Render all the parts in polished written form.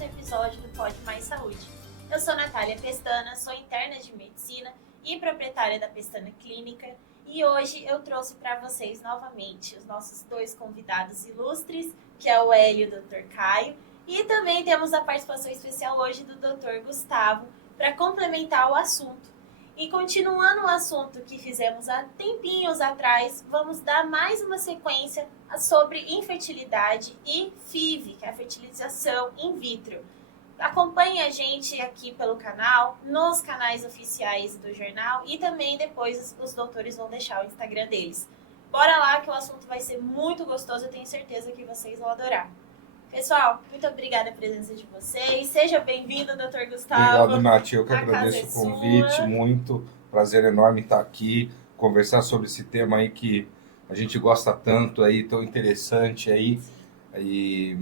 mais um episódio do Pode Mais Saúde. Eu sou Natália Pestana, sou interna de medicina e proprietária da Pestana Clínica e hoje eu trouxe para vocês novamente os nossos dois convidados ilustres, que é o Hélio e o Dr. Caio, e também temos a participação especial hoje do Dr. Gustavo para complementar o assunto. E continuando o assunto que fizemos há tempinhos atrás, vamos dar mais uma sequência sobre infertilidade e FIV, que é a fertilização in vitro. Acompanhe a gente aqui pelo canal, nos canais oficiais do jornal e também depois os doutores vão deixar o Instagram deles. Bora lá que o assunto vai ser muito gostoso, eu tenho certeza que vocês vão adorar. Pessoal, muito obrigada a presença de vocês. Seja bem-vindo, Dr. Gustavo. Obrigado, Nath. Eu que agradeço o convite. Muito prazer enorme estar aqui, conversar sobre esse tema aí que a gente gosta tanto aí, tão interessante aí. E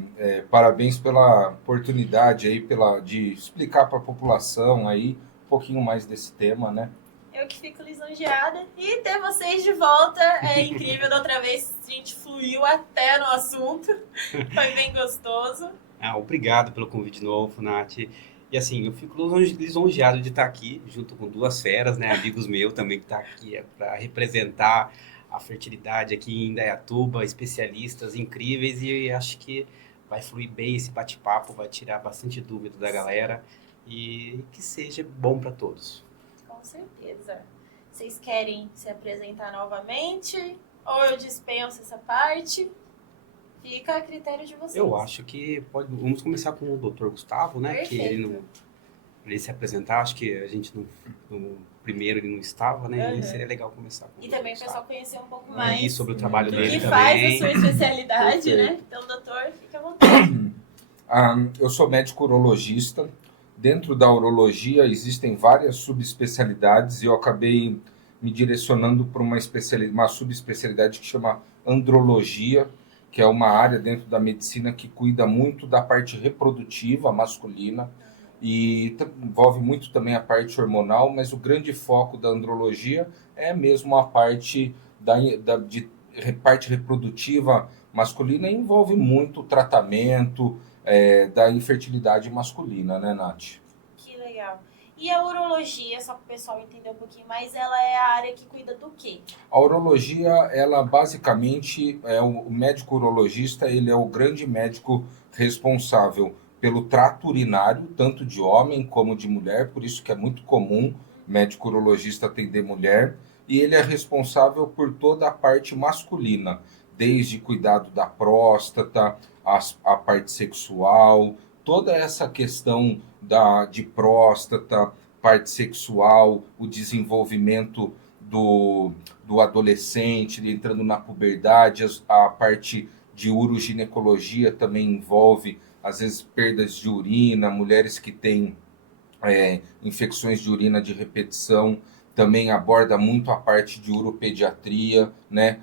parabéns pela oportunidade aí, de explicar para a população aí um pouquinho mais desse tema, né? Eu que fico lisonjeada e ter vocês de volta é incrível. Da outra vez a gente fluiu até no assunto, foi bem gostoso. Obrigado pelo convite novo, Nath. E assim, eu fico lisonjeado de estar aqui junto com duas feras, né? Amigos meus também que estão aqui para representar a fertilidade aqui em Indaiatuba, especialistas incríveis, e acho que vai fluir bem esse bate-papo, vai tirar bastante dúvida da galera e que seja bom para todos. Com certeza. Vocês querem se apresentar novamente? Ou eu dispenso essa parte? Fica a critério de vocês. Eu acho que vamos começar com o Dr. Gustavo, né? Perfeito. Que ele se apresentar, acho que a gente no primeiro ele não estava, né? Uhum. Seria legal começar com E também o pessoal conhecer um pouco mais e sobre o trabalho do dele que também. faz a sua especialidade, né? Então, doutor, fica à vontade. Eu sou médico urologista. Dentro da urologia existem várias subespecialidades e eu acabei me direcionando para uma subespecialidade que chama andrologia, que é uma área dentro da medicina que cuida muito da parte reprodutiva masculina e envolve muito também a parte hormonal, mas o grande foco da andrologia é mesmo a parte de parte reprodutiva masculina e envolve muito o tratamento da infertilidade masculina, né, Nath? Que legal. E a urologia, só para o pessoal entender um pouquinho mais, ela é a área que cuida do quê? A urologia, ela basicamente, o médico urologista, ele é o grande médico responsável pelo trato urinário, tanto de homem como de mulher, por isso que é muito comum médico urologista atender mulher, e ele é responsável por toda a parte masculina, desde cuidado da próstata, a parte sexual, toda essa questão de próstata, parte sexual, o desenvolvimento do adolescente, entrando na puberdade, a parte de uroginecologia também envolve, às vezes, perdas de urina, mulheres que têm infecções de urina de repetição, também aborda muito a parte de uropediatria, né,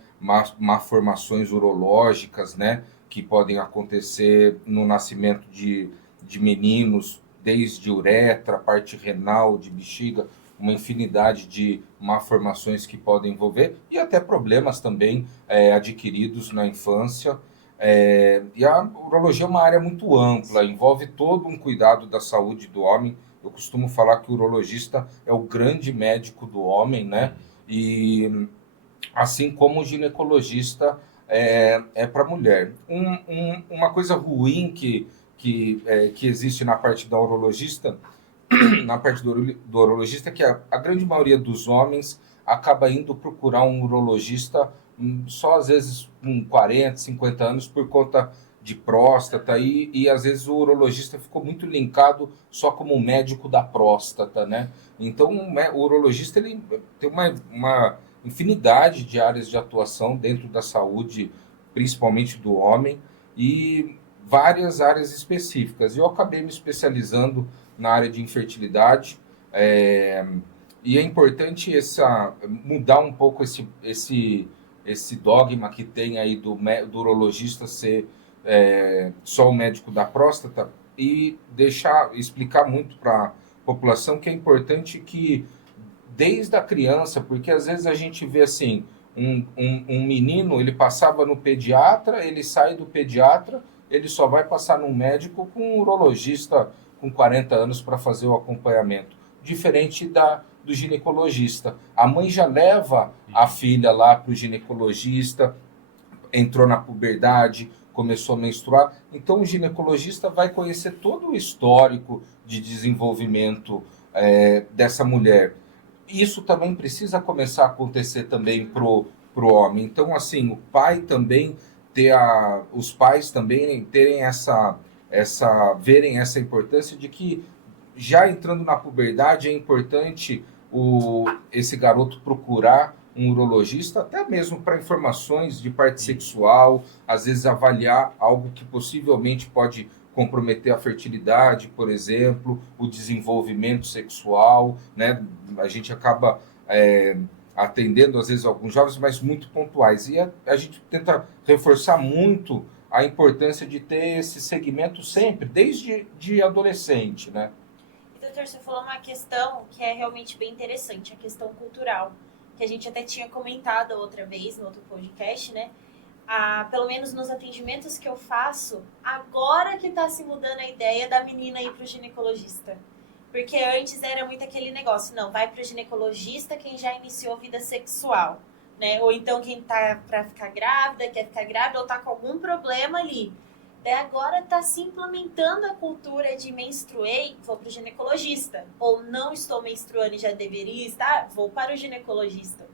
malformações urológicas, né, que podem acontecer no nascimento de meninos, desde uretra, parte renal, de bexiga, uma infinidade de malformações que podem envolver e até problemas também adquiridos na infância. E a urologia é uma área muito ampla, envolve todo um cuidado da saúde do homem. Eu costumo falar que o urologista é o grande médico do homem, né? E assim como o ginecologista é para a mulher. Uma coisa ruim que existe na parte da urologista, na parte do urologista, é que a grande maioria dos homens acaba indo procurar um urologista só às vezes com 40, 50 anos por conta de próstata e às vezes o urologista ficou muito linkado só como médico da próstata, né? Então o urologista ele tem uma infinidade de áreas de atuação dentro da saúde, principalmente do homem, e várias áreas específicas. Eu acabei me especializando na área de infertilidade, e é importante mudar um pouco esse dogma que tem aí do urologista ser só o médico da próstata e explicar muito para a população que é importante que desde a criança, porque às vezes a gente vê assim, um menino, ele passava no pediatra, ele sai do pediatra, ele só vai passar num médico com um urologista com 40 anos para fazer o acompanhamento. Diferente do ginecologista. A mãe já leva a filha lá para o ginecologista, entrou na puberdade, começou a menstruar. Então, o ginecologista vai conhecer todo o histórico de desenvolvimento dessa mulher. Isso também precisa começar a acontecer também pro homem. Então, assim, o pai também os pais também terem verem essa importância de que já entrando na puberdade é importante esse garoto procurar um urologista, até mesmo para informações de parte sexual, às vezes avaliar algo que possivelmente pode comprometer a fertilidade, por exemplo, o desenvolvimento sexual, né? A gente acaba atendendo, às vezes, alguns jovens, mas muito pontuais. E a gente tenta reforçar muito a importância de ter esse segmento sempre, desde de adolescente, né? E, doutor, você falou uma questão que é realmente bem interessante, a questão cultural, que a gente até tinha comentado outra vez no outro podcast, né? Pelo menos nos atendimentos que eu faço, agora que está se mudando a ideia da menina ir para o ginecologista. Porque antes era muito aquele negócio, não, vai para o ginecologista quem já iniciou vida sexual, né? Ou então quem tá para ficar grávida, quer ficar grávida ou tá com algum problema ali. Daí agora tá se implementando a cultura de menstruei, vou para o ginecologista. Ou não estou menstruando e já deveria estar, vou para o ginecologista.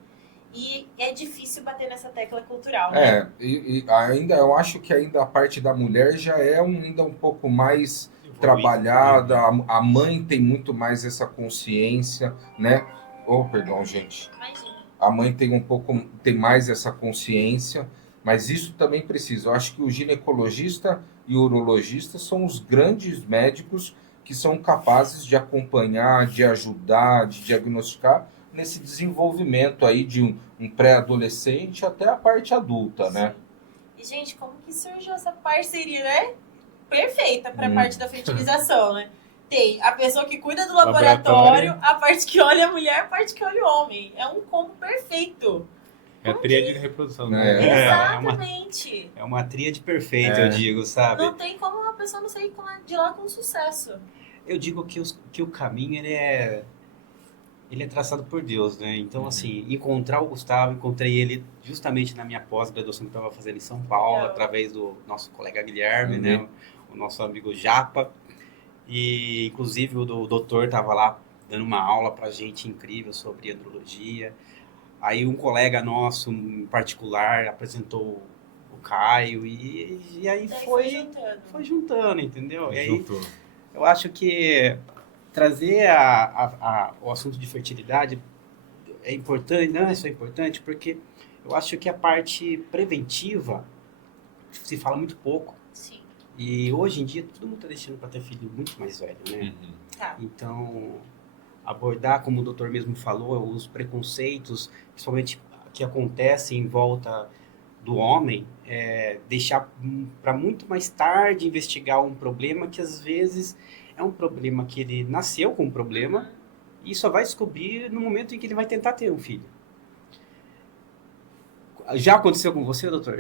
E é difícil bater nessa tecla cultural, né? E ainda eu acho que ainda a parte da mulher já é ainda um pouco mais trabalhada, a mãe tem muito mais essa consciência, né? Oh, perdão, gente. Imagina. A mãe tem mais essa consciência, mas isso também precisa. Eu acho que o ginecologista e o urologista são os grandes médicos que são capazes de acompanhar, de ajudar, de diagnosticar nesse desenvolvimento aí de um pré-adolescente até a parte adulta, né? E, gente, como que surgiu essa parceria, né? Perfeita para a parte da fertilização, né? Tem a pessoa que cuida do laboratório, a parte que olha a mulher, a parte que olha o homem. É um combo perfeito. É a tríade de reprodução, né? Exatamente. É uma tríade perfeita, eu digo, sabe? Não tem como uma pessoa não sair de lá com sucesso. Eu digo que o caminho, ele é traçado por Deus, né? Então, assim, encontrar o Gustavo, encontrei ele justamente na minha pós-graduação que eu estava fazendo em São Paulo, através do nosso colega Guilherme, né? O nosso amigo Japa. E, inclusive, o doutor estava lá dando uma aula pra gente incrível sobre andrologia. Aí um colega nosso, em particular, apresentou o Caio e aí foi juntando, entendeu? E aí, eu acho que trazer o assunto de fertilidade é importante, não é só importante, porque eu acho que a parte preventiva se fala muito pouco. Sim. E hoje em dia todo mundo está deixando para ter filho muito mais velho, né? Tá. Então, abordar, como o doutor mesmo falou, os preconceitos, principalmente que acontecem em volta do homem, deixar para muito mais tarde investigar um problema que às vezes é um problema que ele nasceu com um problema e só vai descobrir no momento em que ele vai tentar ter um filho. Já aconteceu com você, doutor?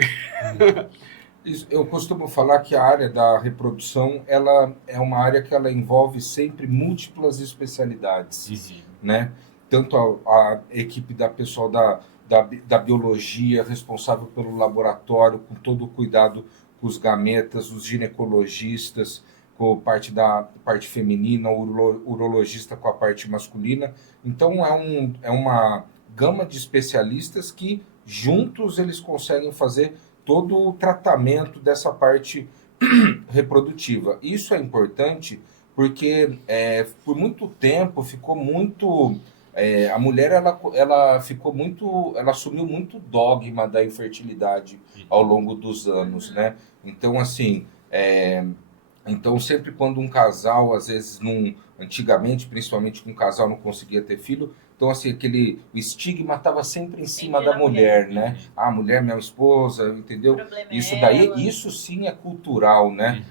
Eu costumo falar que a área da reprodução ela é uma área que ela envolve sempre múltiplas especialidades, né? Tanto a equipe da pessoal da biologia responsável pelo laboratório, com todo o cuidado com os gametas, os ginecologistas, com da parte feminina, o urologista com a parte masculina. Então é uma gama de especialistas que juntos eles conseguem fazer todo o tratamento dessa parte reprodutiva. Isso é importante porque por muito tempo ficou muito... a mulher ela assumiu muito dogma da infertilidade ao longo dos anos, né? Então, assim, então sempre quando um casal, às vezes, antigamente, principalmente quando um casal não conseguia ter filho, então, assim, o estigma estava sempre em cima da mulher, né? Ah, a mulher, minha esposa, entendeu? Isso daí, isso sim é cultural, né?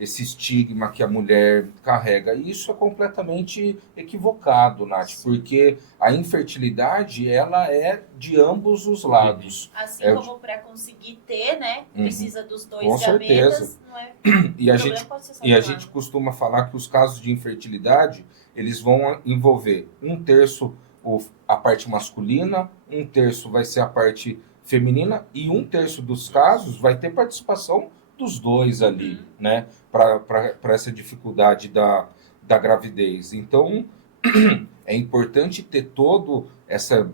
esse estigma que a mulher carrega. E isso é completamente equivocado, Nath, porque a infertilidade, ela é de ambos os lados. Assim É, como para conseguir ter, né, precisa dos dois com gametas, certeza. não é? E O a problema gente, pode ser só e a do gente lado. costuma falar que os casos de infertilidade, eles vão envolver um terço a parte masculina, um terço vai ser a parte feminina, e um terço dos casos vai ter participação dos dois ali, né? Para essa dificuldade da gravidez. Então, é importante ter todo essa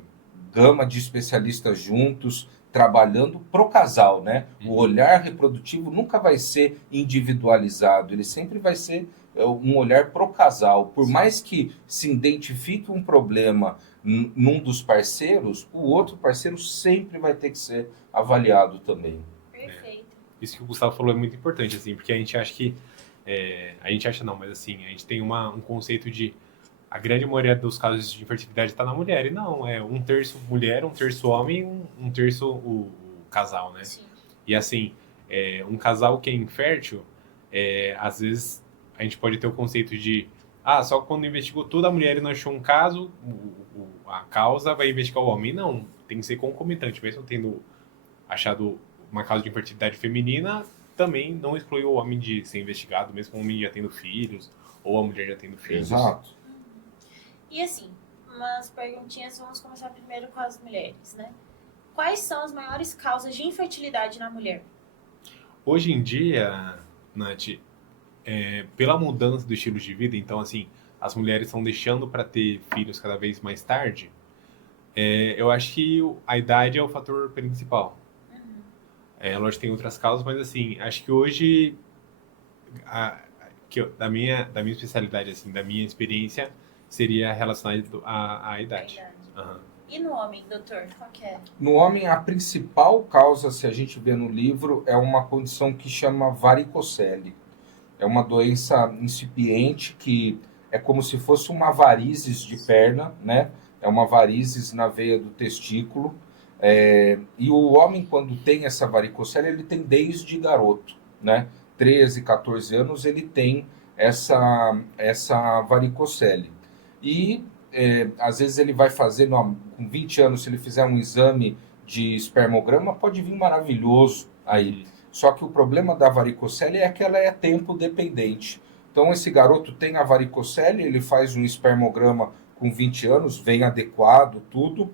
gama de especialistas juntos, trabalhando pro casal, né? O olhar reprodutivo nunca vai ser individualizado, ele sempre vai ser um olhar pro casal. Por mais que se identifique um problema num dos parceiros, o outro parceiro sempre vai ter que ser avaliado também. Perfeito. Isso que o Gustavo falou é muito importante, assim, porque a gente acha que... a gente acha não, mas assim, a gente tem um conceito de a grande maioria dos casos de infertilidade está na mulher, e não, é um terço mulher, um terço homem, um terço o casal, né? Sim. E assim, um casal que é infértil, às vezes a gente pode ter o conceito de só quando investigou toda a mulher e não achou um caso, a causa vai investigar o homem. Não, tem que ser concomitante, mesmo tendo achado uma causa de infertilidade feminina, também não exclui o homem de ser investigado, mesmo o homem já tendo filhos, ou a mulher já tendo filhos. Exato. E assim, umas perguntinhas, vamos começar primeiro com as mulheres, né? Quais são as maiores causas de infertilidade na mulher? Hoje em dia, Nath, pela mudança do estilo de vida, então assim, as mulheres estão deixando para ter filhos cada vez mais tarde, eu acho que a idade é o fator principal. Lógico que tem outras causas, mas assim, acho que hoje, da minha especialidade, assim, da minha experiência, seria relacionado à idade. Uhum. E no homem, doutor, qual que é? No homem, a principal causa, se a gente vê no livro, é uma condição que chama varicocele. É uma doença incipiente que é como se fosse uma varizes de perna, né? É uma varizes na veia do testículo. E o homem, quando tem essa varicocele, ele tem desde garoto, né? 13, 14 anos, ele tem essa varicocele. E às vezes ele vai fazer, com 20 anos, se ele fizer um exame de espermograma, pode vir maravilhoso aí. Só que o problema da varicocele é que ela é tempo dependente. Então esse garoto tem a varicocele, ele faz um espermograma com 20 anos, vem adequado, tudo,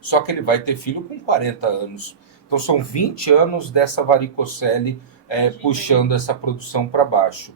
só que ele vai ter filho com 40 anos. Então são 20 anos dessa varicocele puxando essa produção para baixo.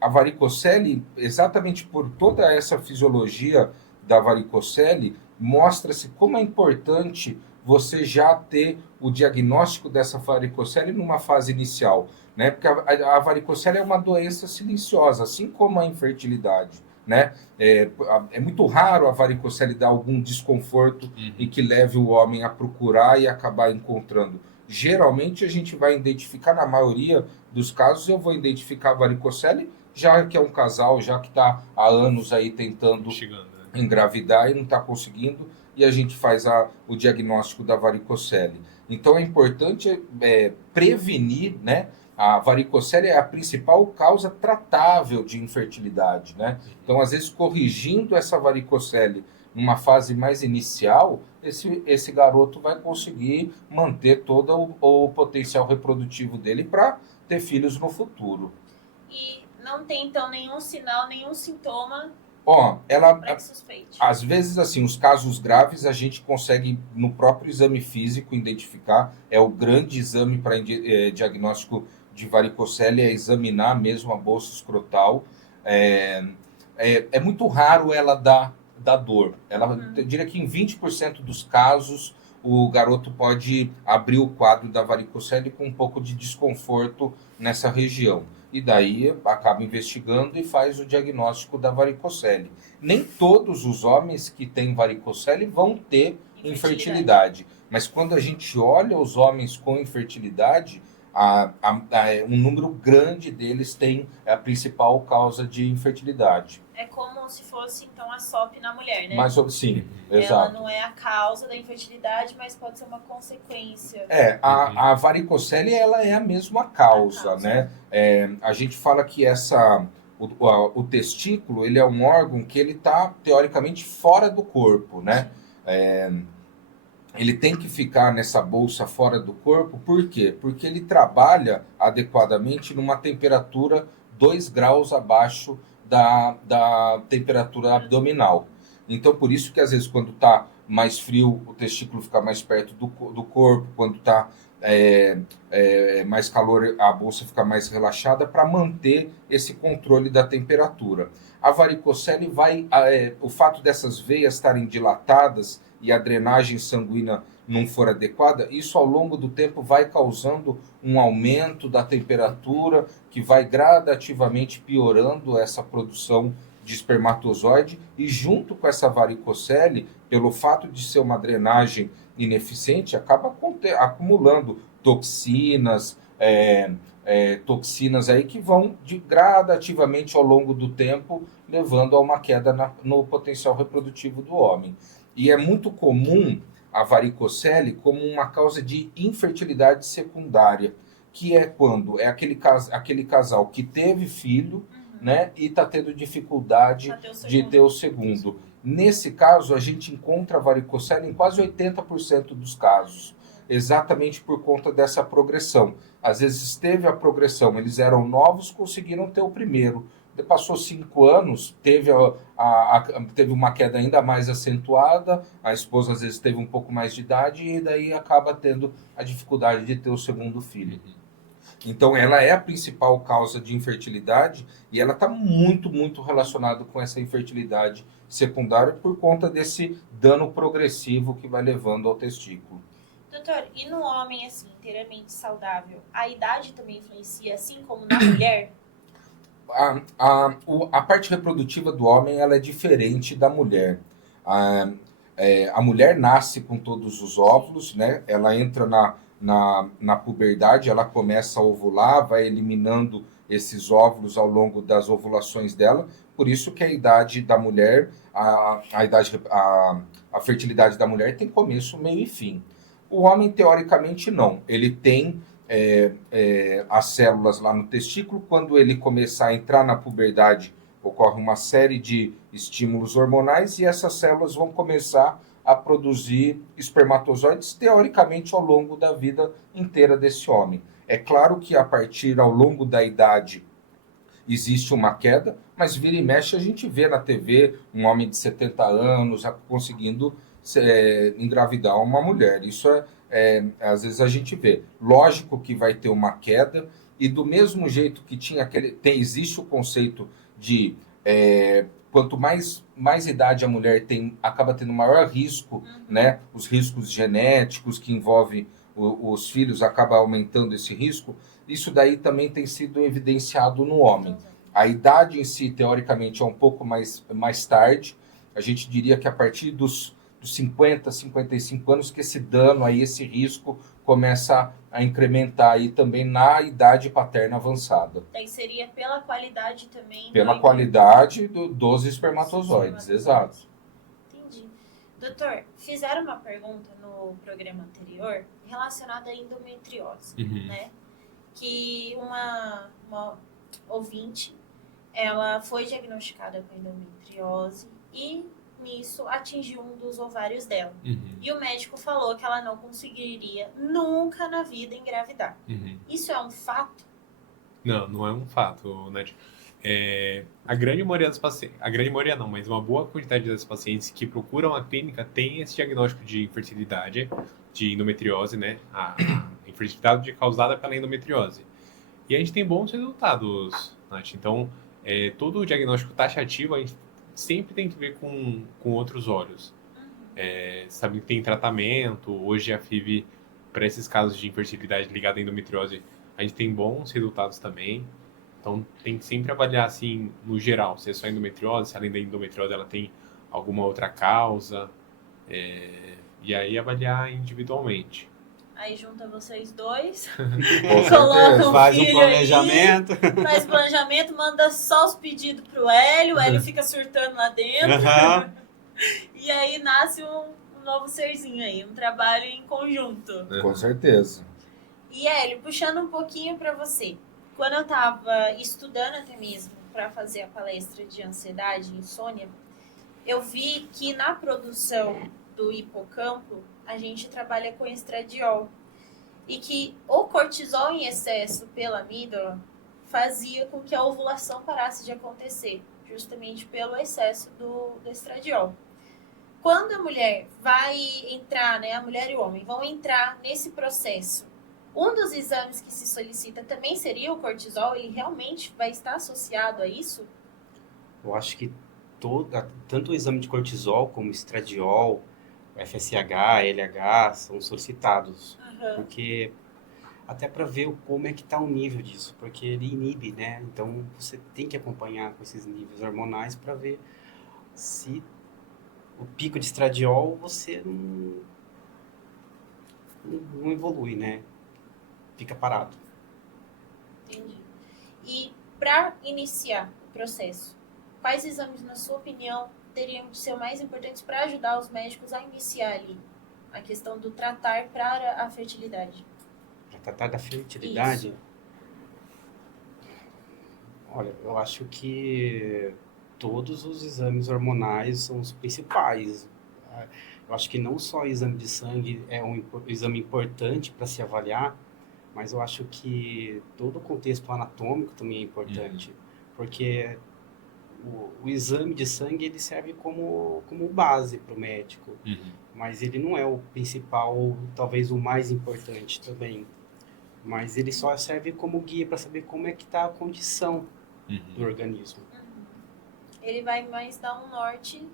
A varicocele, exatamente por toda essa fisiologia da varicocele, mostra-se como é importante você já ter o diagnóstico dessa varicocele numa fase inicial, né? Porque a varicocele é uma doença silenciosa, assim como a infertilidade, né? É muito raro a varicocele dar algum desconforto e que leve o homem a procurar e acabar encontrando. Geralmente a gente vai identificar, na maioria dos casos, eu vou identificar a varicocele, já que é um casal, já que está há anos aí tentando engravidar e não está conseguindo, e a gente faz o diagnóstico da varicocele. Então é importante prevenir, né? A varicocele é a principal causa tratável de infertilidade, né? Então, às vezes, corrigindo essa varicocele numa fase mais inicial, esse garoto vai conseguir manter todo o potencial reprodutivo dele para ter filhos no futuro. E não tem, então, nenhum sinal, nenhum sintoma para que suspeite? Às vezes, assim, os casos graves a gente consegue, no próprio exame físico, identificar. É o grande exame para diagnóstico de varicocele, é examinar mesmo a bolsa escrotal. É muito raro ela dar dor. Eu diria que em 20% dos casos o garoto pode abrir o quadro da varicocele com um pouco de desconforto nessa região. E daí acaba investigando e faz o diagnóstico da varicocele. Nem todos os homens que têm varicocele vão ter infertilidade. Mas quando a gente olha os homens com infertilidade, Um número grande deles tem a principal causa de infertilidade. É como se fosse, então, a SOP na mulher, né? Mas, sim, Ela exato. não é a causa da infertilidade, mas pode ser uma consequência. A varicocele, ela é a mesma causa, né? A gente fala que o testículo, ele é um órgão que ele está, teoricamente, fora do corpo, né? Ele tem que ficar nessa bolsa fora do corpo, por quê? Porque ele trabalha adequadamente numa temperatura 2 graus abaixo da temperatura abdominal. Então, por isso que às vezes quando está mais frio, o testículo fica mais perto do corpo, quando está mais calor, a bolsa fica mais relaxada para manter esse controle da temperatura. A varicocele o fato dessas veias estarem dilatadas e a drenagem sanguínea não for adequada, isso ao longo do tempo vai causando um aumento da temperatura que vai gradativamente piorando essa produção de espermatozoide e junto com essa varicocele, pelo fato de ser uma drenagem ineficiente, acaba acumulando toxinas, toxinas aí que vão gradativamente ao longo do tempo levando a uma queda no potencial reprodutivo do homem. E é muito comum a varicocele como uma causa de infertilidade secundária, que é quando é aquele casal que teve filho, né, e está tendo dificuldade de ter o segundo. Nesse caso, a gente encontra a varicocele em quase 80% dos casos, exatamente por conta dessa progressão. Às vezes teve a progressão, eles eram novos, conseguiram ter o primeiro. Passou 5 anos, teve uma queda ainda mais acentuada, a esposa às vezes teve um pouco mais de idade e daí acaba tendo a dificuldade de ter o segundo filho. Então ela é a principal causa de infertilidade e ela está muito, muito relacionada com essa infertilidade secundária por conta desse dano progressivo que vai levando ao testículo. Doutor, e no homem assim, inteiramente saudável, a idade também influencia, assim como na mulher? A parte reprodutiva do homem ela é diferente da mulher. A mulher nasce com todos os óvulos, né? Ela entra na puberdade, ela começa a ovular, vai eliminando esses óvulos ao longo das ovulações dela. Por isso que a idade da mulher, a fertilidade da mulher tem começo, meio e fim. O homem, teoricamente, não. Ele tem as células lá no testículo. Quando ele começar a entrar na puberdade, ocorre uma série de estímulos hormonais e essas células vão começar a produzir espermatozoides, teoricamente, ao longo da vida inteira desse homem. É claro que a partir ao longo da idade existe uma queda, mas vira e mexe a gente vê na TV um homem de 70 anos conseguindo engravidar uma mulher. Isso às vezes a gente vê. Lógico que vai ter uma queda, e do mesmo jeito que existe o conceito de quanto mais idade a mulher tem, acaba tendo maior risco, né? Os riscos genéticos que envolvem os filhos acaba aumentando esse risco. Isso daí também tem sido evidenciado no homem. A idade em si, teoricamente, é um pouco mais tarde. A gente diria que a partir dos 50, 55 anos que esse dano aí, esse risco começa a incrementar aí também na idade paterna avançada. Daí seria pela qualidade também. Pela qualidade dos espermatozoides, exato. Entendi. Doutor, fizeram uma pergunta no programa anterior relacionada à endometriose, né? Que uma ouvinte, ela foi diagnosticada com endometriose e nisso atingiu um dos ovários dela. E o médico falou que ela não conseguiria nunca na vida engravidar. Isso é um fato? Não, não é um fato, Nath. A grande maioria das pacientes, a grande maioria não, mas uma boa quantidade das pacientes que procuram a clínica tem esse diagnóstico de infertilidade, de endometriose, né? A infertilidade causada pela endometriose. E a gente tem bons resultados, Nath. Então, todo o diagnóstico taxativo a gente sempre tem que ver com outros olhos. Sabe que tem tratamento. Hoje a FIV, para esses casos de infertilidade ligada à endometriose, a gente tem bons resultados também. Então tem que sempre avaliar assim, no geral, se é só endometriose, se além da endometriose ela tem alguma outra causa, e aí avaliar individualmente. Aí junta vocês dois, Com coloca certeza. o Faz um filho planejamento. aí, faz planejamento, manda só os pedidos pro Hélio, o Hélio fica surtando lá dentro. Aham. E aí nasce um novo serzinho aí, um trabalho em conjunto. Com certeza. E Hélio, puxando um pouquinho para você. Quando eu estava estudando até mesmo para fazer a palestra de ansiedade e insônia, eu vi que na produção do hipocampo a gente trabalha com estradiol. E que o cortisol em excesso pela amígdala fazia com que a ovulação parasse de acontecer, justamente pelo excesso do estradiol. Quando a mulher vai entrar, né, a mulher e o homem vão entrar nesse processo, um dos exames que se solicita também seria o cortisol? Ele realmente vai estar associado a isso? Eu acho que tanto o exame de cortisol como estradiol, FSH, LH são solicitados. Aham. Porque até para ver como é que está o nível disso, porque ele inibe, né? Então você tem que acompanhar com esses níveis hormonais para ver se o pico de estradiol você não evolui, né? Fica parado. Entendi. E para iniciar o processo, quais exames, na sua opinião, teriam de ser mais importantes para ajudar os médicos a iniciar ali a questão do tratar para a fertilidade? Para tratar da fertilidade, Isso. olha, eu acho que todos os exames hormonais são os principais. Eu acho que não só o exame de sangue é um exame importante para se avaliar, mas eu acho que todo o contexto anatômico também é importante, porque o exame de sangue ele serve como base para o médico, mas ele não é o principal, talvez o mais importante também. Mas ele só serve como guia para saber como é que está a condição do organismo. Ele vai mais dar um norte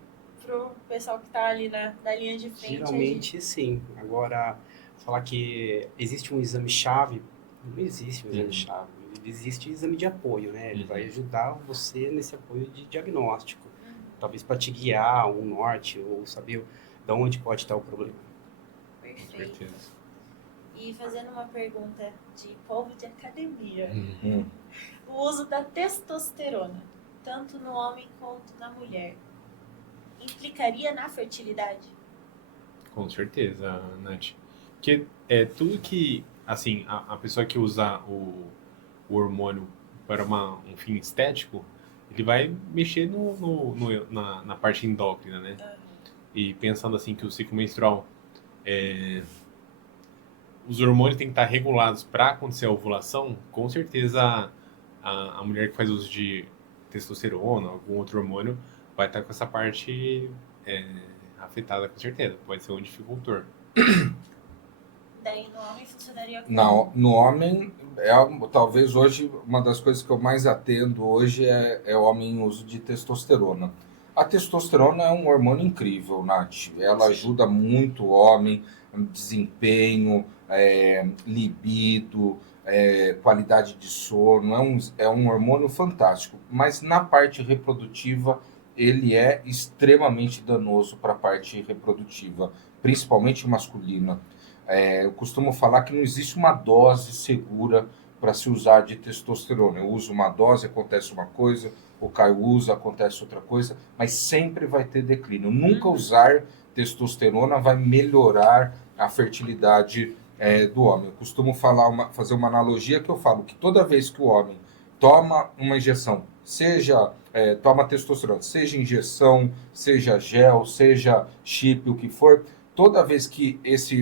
pro pessoal que está ali na linha de frente. Geralmente sim. Agora, falar que existe um exame-chave, não existe um exame-chave. Existe exame de apoio, né? Ele vai ajudar você nesse apoio de diagnóstico. Talvez para te guiar um norte ou saber de onde pode estar o problema. Perfeito. E fazendo uma pergunta de povo de academia. O uso da testosterona, tanto no homem quanto na mulher, implicaria na fertilidade? Com certeza, Nath. Porque é tudo que, assim, a pessoa que usa o hormônio para um fim estético, ele vai mexer na parte endócrina, né? E pensando assim que o ciclo menstrual, os hormônios têm que estar regulados para acontecer a ovulação, com certeza a mulher que faz uso de testosterona, algum outro hormônio, vai estar com essa parte afetada, com certeza. Pode ser um dificultor. Daí no homem funcionaria como? Não, no homem, talvez hoje, uma das coisas que eu mais atendo hoje é o homem em uso de testosterona. A testosterona é um hormônio incrível, Nath. Ela ajuda muito o homem, desempenho, libido, qualidade de sono. É um hormônio fantástico. Mas na parte reprodutiva, ele é extremamente danoso para a parte reprodutiva, principalmente masculina. Eu costumo falar que não existe uma dose segura para se usar de testosterona. Eu uso uma dose, acontece uma coisa, o Caio usa, acontece outra coisa, mas sempre vai ter declínio. Nunca usar testosterona vai melhorar a fertilidade do homem. Eu costumo fazer uma analogia que eu falo que toda vez que o homem toma uma injeção, toma testosterona, seja injeção, seja gel, seja chip, o que for, toda vez que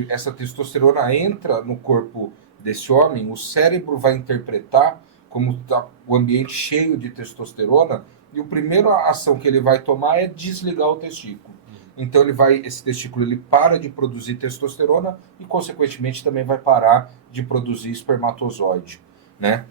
essa testosterona entra no corpo desse homem, o cérebro vai interpretar como está o ambiente cheio de testosterona, e a primeira ação que ele vai tomar é desligar o testículo. Então esse testículo ele para de produzir testosterona e, consequentemente, também vai parar de produzir espermatozoide, né?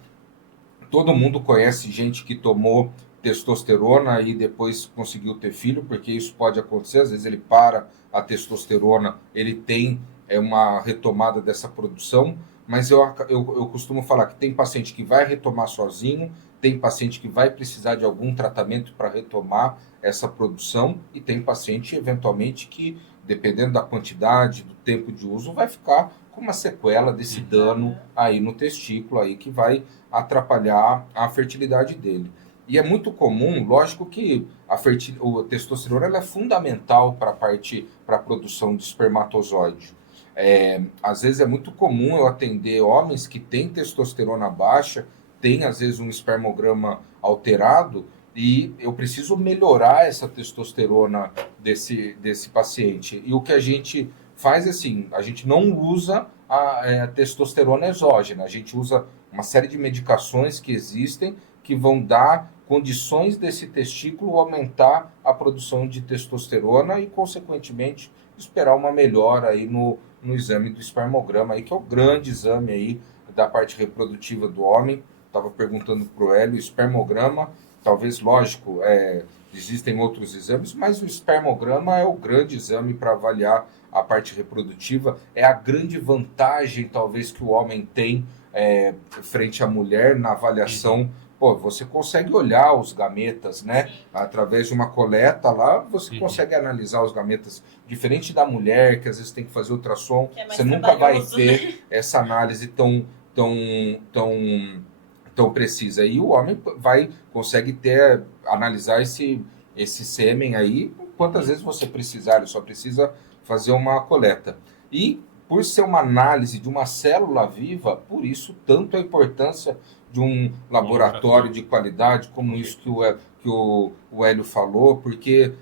Todo mundo conhece gente que tomou testosterona e depois conseguiu ter filho, porque isso pode acontecer. Às vezes ele para a testosterona, ele tem uma retomada dessa produção, mas eu costumo falar que tem paciente que vai retomar sozinho, tem paciente que vai precisar de algum tratamento para retomar essa produção, e tem paciente, eventualmente, que dependendo da quantidade, do tempo de uso, vai ficar com uma sequela desse dano aí no testículo aí que vai atrapalhar a fertilidade dele. E é muito comum, lógico que a testosterona ela é fundamental para a produção de espermatozoide. Às vezes é muito comum eu atender homens que têm testosterona baixa, têm às vezes um espermograma alterado, e eu preciso melhorar essa testosterona desse paciente. E o que a gente faz é assim, a gente não usa a testosterona exógena, a gente usa uma série de medicações que existem que vão dar condições desse testículo aumentar a produção de testosterona e, consequentemente, esperar uma melhora aí no exame do espermograma, aí, que é o grande exame aí da parte reprodutiva do homem. Estava perguntando para o Hélio, espermograma, talvez, lógico, existem outros exames, mas o espermograma é o grande exame para avaliar a parte reprodutiva. É a grande vantagem, talvez, que o homem tem frente à mulher na avaliação. Pô, você consegue olhar os gametas, né? Sim. Através de uma coleta lá, você consegue analisar os gametas. Diferente da mulher, que às vezes tem que fazer ultrassom, Que é mais você nunca vai trabalhoso, ter né? essa análise tão precisa. E o homem consegue analisar esse sêmen aí quantas vezes você precisar, ele só precisa fazer uma coleta. E por ser uma análise de uma célula viva, por isso tanto a importância de um laboratório de qualidade, como isso que o Hélio falou, porque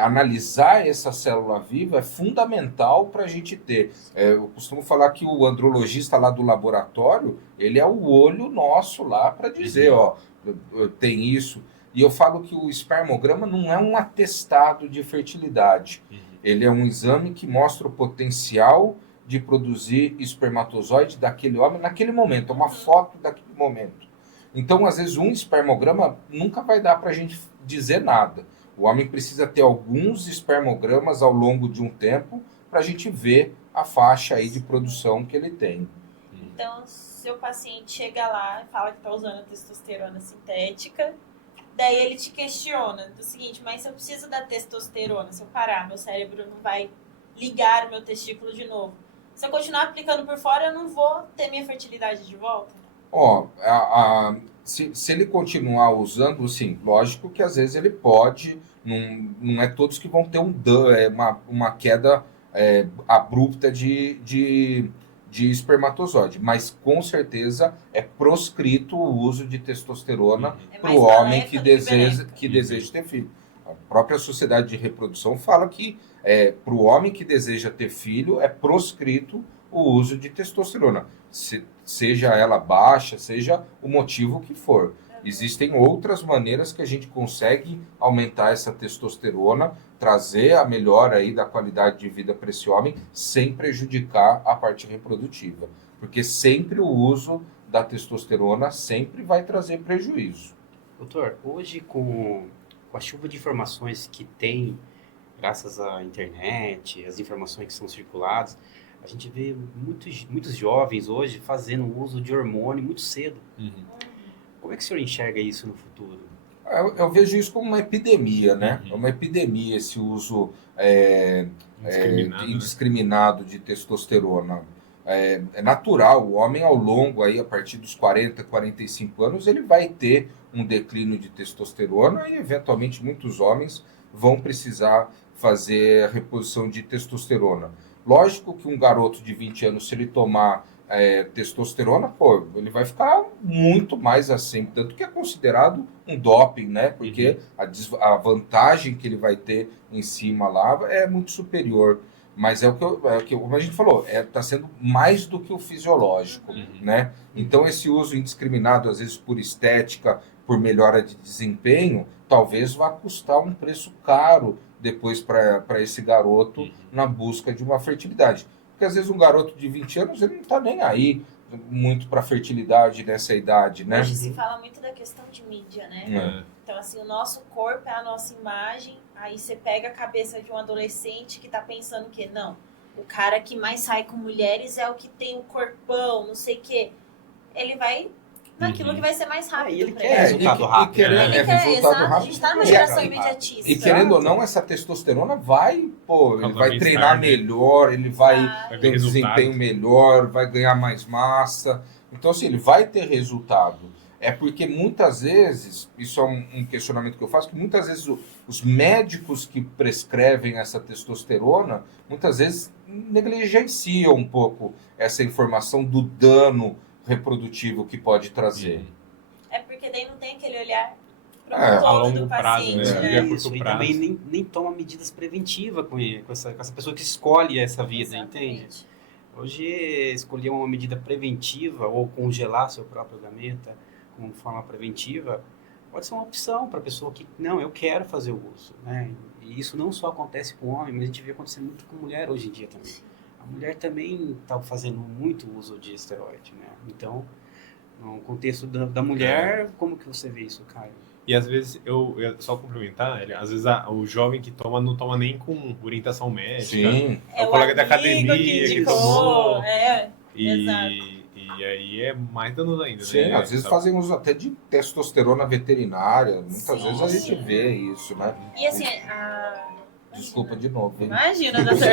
analisar essa célula viva é fundamental para a gente ter. Eu costumo falar que o andrologista lá do laboratório, ele é o olho nosso lá para dizer, ó, tem isso. E eu falo que o espermograma não é um atestado de fertilidade. Ele é um exame que mostra o potencial de produzir espermatozoide daquele homem naquele momento, é uma foto daquele momento. Então, às vezes, um espermograma nunca vai dar para a gente dizer nada. O homem precisa ter alguns espermogramas ao longo de um tempo para a gente ver a faixa aí de produção que ele tem. Então, seu paciente chega lá e fala que está usando a testosterona sintética, daí ele te questiona do seguinte, mas se eu preciso da testosterona, se eu parar, meu cérebro não vai ligar o meu testículo de novo. Se eu continuar aplicando por fora, eu não vou ter minha fertilidade de volta? Ó, se ele continuar usando, sim, lógico que às vezes ele pode, não é todos que vão ter uma queda abrupta de espermatozoide, mas com certeza é proscrito o uso de testosterona para o homem que deseja ter filho. A própria Sociedade de Reprodução fala que para o homem que deseja ter filho é proscrito o uso de testosterona, seja ela baixa, seja o motivo que for. Existem outras maneiras que a gente consegue aumentar essa testosterona, trazer a melhora aí da qualidade de vida para esse homem, sem prejudicar a parte reprodutiva. Porque sempre o uso da testosterona sempre vai trazer prejuízo. Doutor, hoje com a chuva de informações que tem, graças à internet, as informações que são circuladas, a gente vê muitos jovens hoje fazendo uso de hormônio muito cedo. Como é que o senhor enxerga isso no futuro? Eu vejo isso como uma epidemia, né? É uma epidemia esse uso indiscriminado de testosterona. É natural, o homem ao longo, aí, a partir dos 40, 45 anos, ele vai ter um declínio de testosterona e, eventualmente, muitos homens vão precisar fazer a reposição de testosterona. Lógico que um garoto de 20 anos, se ele tomar testosterona, pô, ele vai ficar muito mais assim, tanto que é considerado um doping, né? Porque a vantagem que ele vai ter em cima lá é muito superior. Mas como a gente falou, está sendo mais do que o fisiológico, né? Então, esse uso indiscriminado, às vezes por estética, por melhora de desempenho, talvez vá custar um preço caro depois para esse garoto na busca de uma fertilidade. Porque às vezes um garoto de 20 anos, ele não está nem aí muito para fertilidade nessa idade, né? Hoje se fala muito da questão de mídia, né? Então, assim, o nosso corpo é a nossa imagem, aí você pega a cabeça de um adolescente que tá pensando que, não, o cara que mais sai com mulheres é o que tem o corpão, não sei o quê. Ele vai naquilo Uhum. que vai ser mais rápido. ele pra quer ele. resultado rápido. querer Ele é quer, resultado exato. A rápido. gente tá numa E- geração Exato. imediatista. E querendo ou não, essa testosterona vai, pô, ele Causar vai bem-estar, treinar né? melhor, ele vai Vai ter ver um desempenho resultado. melhor, vai ganhar mais massa. Então, assim, ele vai ter resultado. É porque muitas vezes, isso é um questionamento que eu faço, que muitas vezes os médicos que prescrevem essa testosterona, muitas vezes negligenciam um pouco essa informação do dano reprodutivo que pode trazer. É porque daí não tem aquele olhar pro É, todo a longo do prazo, paciente, né? né? E a curto Isso, e prazo. também nem toma medidas preventivas com essa pessoa que escolhe essa vida, entende? Exatamente. Hoje, escolher uma medida preventiva ou congelar seu próprio gameta como forma preventiva pode ser uma opção para a pessoa que, não, eu quero fazer o uso, né? E isso não só acontece com homem, mas a gente vê acontecer muito com mulher hoje em dia também. A mulher também está fazendo muito uso de esteroide, né? Então, no contexto da mulher, como que você vê isso, Caio? E às vezes, eu só complementar, às vezes o jovem que toma não toma nem com orientação médica. Sim. É o colega da amigo academia que indicou, tomou. exato. E aí é mais danoso ainda, Sim, né? às vezes Sabe? fazem uso até de testosterona veterinária. Muitas Sim. vezes a gente vê isso, né? E assim, Desculpa de novo, hein? Imagina, doutor.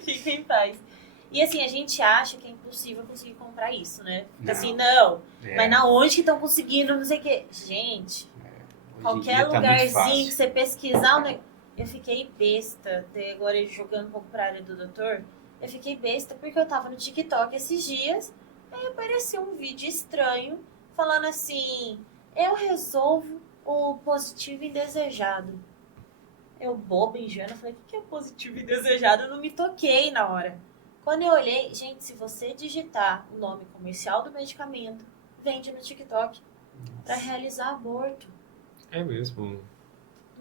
Fica em paz. E assim, a gente acha que é impossível conseguir comprar isso, né? Fica Não. assim, não. É, Mas na onde que estão conseguindo, não sei o quê. Gente, hoje em qualquer dia tá muito lugarzinho fácil. que você pesquisar, eu fiquei besta. Até agora jogando um pouco pra área do doutor. Eu fiquei besta porque eu tava no TikTok esses dias. Aí apareceu um vídeo estranho falando assim: eu resolvo o positivo indesejado. Eu, boba, ingênua, falei: o que é positivo indesejado? Eu não me toquei na hora. Quando eu olhei, gente, se você digitar o nome comercial do medicamento, vende no TikTok para realizar aborto. É mesmo.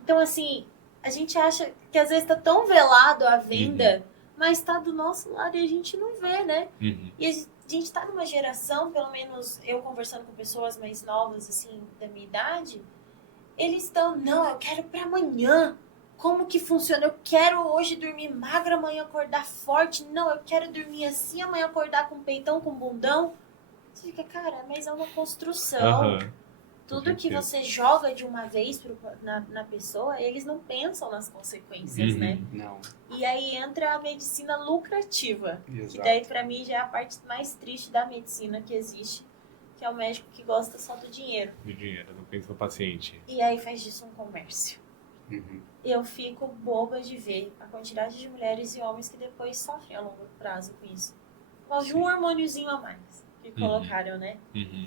Então, assim, a gente acha que às vezes tá tão velado a venda, mas tá do nosso lado e a gente não vê, né? Uhum. E a gente tá numa geração, pelo menos eu conversando com pessoas mais novas, assim, da minha idade, eles estão, não, eu quero pra amanhã. Como que funciona? Eu quero hoje dormir magra, amanhã acordar forte. Não, eu quero dormir assim, amanhã acordar com peitão, com bundão. Você fica, cara, mas é uma construção. Aham. Tudo Com que certeza. você joga de uma vez na pessoa, eles não pensam nas consequências, Uhum. né? Não, E aí entra a medicina lucrativa. Que exato. daí, pra mim, já é a parte mais triste da medicina que existe. Que é o médico que gosta só do dinheiro. De dinheiro, não pensa no paciente. E aí faz disso um comércio. Uhum. Eu fico boba de ver a quantidade de mulheres e homens que depois sofrem a longo prazo com isso. Por causa de um hormôniozinho a mais que colocaram, né? Uhum.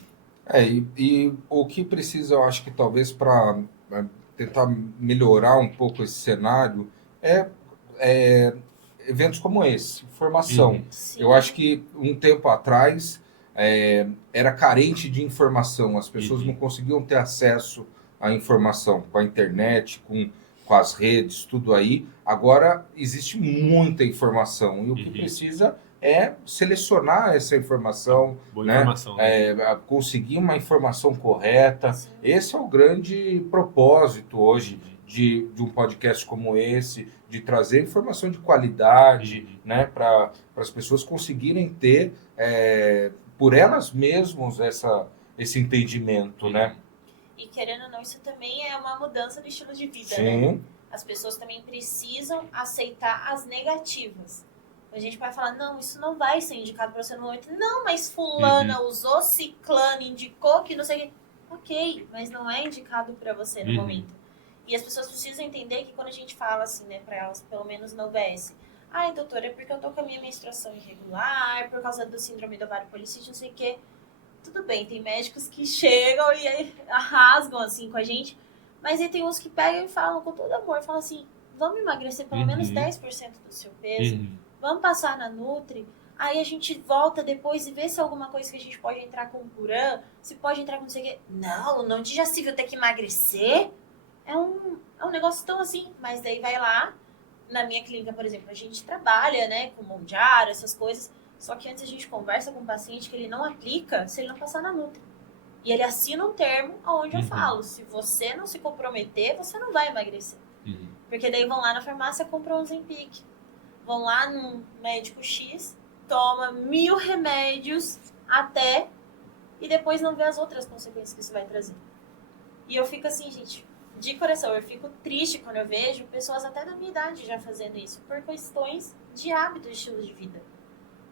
E o que precisa, eu acho que talvez para tentar melhorar um pouco esse cenário é eventos como esse, informação. Uhum. Sim. Eu acho que um tempo atrás era carente de informação, as pessoas não conseguiam ter acesso à informação com a internet, com as redes, tudo aí. Agora existe muita informação e o que precisa é selecionar essa informação, Boa né? informação. Né? Conseguir uma informação correta. Sim. Esse é o grande propósito hoje de um podcast como esse, de trazer informação de qualidade, né, para as pessoas conseguirem ter por elas mesmas esse entendimento, né? E querendo ou não, isso também é uma mudança do estilo de vida, né? Sim, As pessoas também precisam aceitar as negativas. A gente vai falar, não, isso não vai ser indicado para você no momento. Não, mas fulana usou ciclano, indicou que não sei o que. Ok, mas não é indicado para você no momento. E as pessoas precisam entender que quando a gente fala assim, né, para elas, pelo menos na UBS, ai, doutora, é porque eu tô com a minha menstruação irregular, por causa do síndrome do ovário policístico, não sei o que. Tudo bem, tem médicos que chegam e aí rasgam assim com a gente, mas aí tem uns que pegam e falam com todo amor, falam assim, vamos emagrecer pelo menos 10% do seu peso, vamos passar na Nutri, aí a gente volta depois e vê se é alguma coisa que a gente pode entrar com Puran, se pode entrar com não sei o que. Não de já se viu ter que emagrecer. É um negócio tão assim, mas daí vai lá, na minha clínica, por exemplo, a gente trabalha, né, com Mondiaro, essas coisas, só que antes a gente conversa com o paciente que ele não aplica se ele não passar na Nutri. E ele assina um termo onde eu falo, se você não se comprometer, você não vai emagrecer. Porque daí vão lá na farmácia, compram um Ozempic. Vão lá num médico X, toma 1000 remédios até e depois não ver as outras consequências que isso vai trazer. E eu fico assim, gente, de coração, eu fico triste quando eu vejo pessoas até da minha idade já fazendo isso, por questões de hábito, de estilo de vida.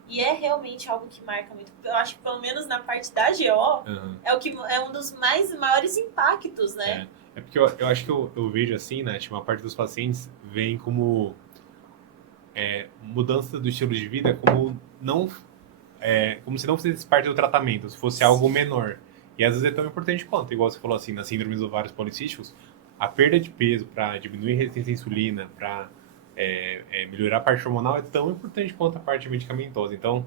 E é realmente algo que marca muito. Eu acho que pelo menos na parte da GO, é um dos maiores impactos, né? É porque eu acho que eu vejo assim, né? Tipo, uma parte dos pacientes vem como mudança do estilo de vida como se não fizesse parte do tratamento, se fosse algo menor. E às vezes é tão importante quanto, igual você falou assim, nas síndromes ovários policísticos, a perda de peso para diminuir a resistência à insulina, para melhorar a parte hormonal é tão importante quanto a parte medicamentosa. Então,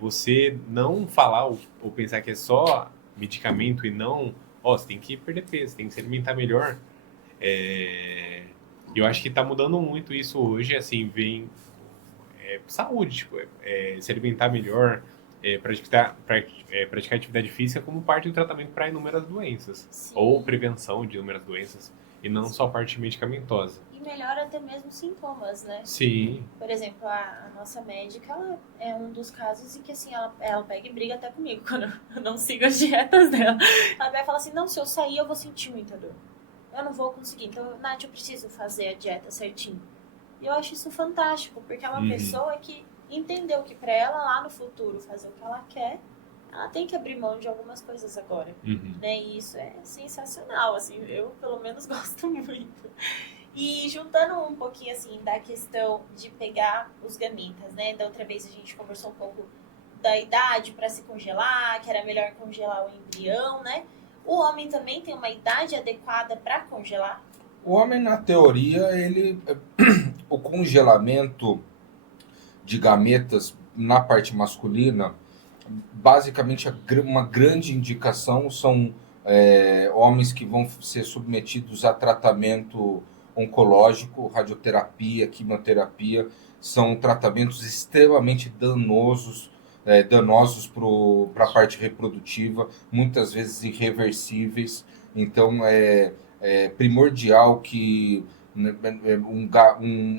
você não falar ou pensar que é só medicamento e não, você tem que perder peso, tem que se alimentar melhor. Eu acho que está mudando muito isso hoje, assim, vem saúde, tipo, se alimentar melhor, praticar atividade física como parte do tratamento para inúmeras doenças, Sim. ou prevenção de inúmeras doenças, e não só a parte medicamentosa. E melhora até mesmo sintomas, né? Sim. Por exemplo, a nossa médica, ela é um dos casos em que, assim, ela pega e briga até comigo quando eu não sigo as dietas dela. Ela vai falar assim, não, se eu sair eu vou sentir muita dor. Eu não vou conseguir. Então, Nath, eu preciso fazer a dieta certinho. E eu acho isso fantástico, porque é uma pessoa que entendeu que pra ela lá no futuro fazer o que ela quer, ela tem que abrir mão de algumas coisas agora. Né? E isso é sensacional, assim, eu pelo menos gosto muito. E juntando um pouquinho, assim, da questão de pegar os gametas, né? Da outra vez a gente conversou um pouco da idade para se congelar, que era melhor congelar o embrião, né? O homem também tem uma idade adequada para congelar? O homem, na teoria, o congelamento de gametas na parte masculina, basicamente uma grande indicação são homens que vão ser submetidos a tratamento oncológico, radioterapia, quimioterapia, são tratamentos extremamente danosos para a parte reprodutiva, muitas vezes irreversíveis. Então, é primordial que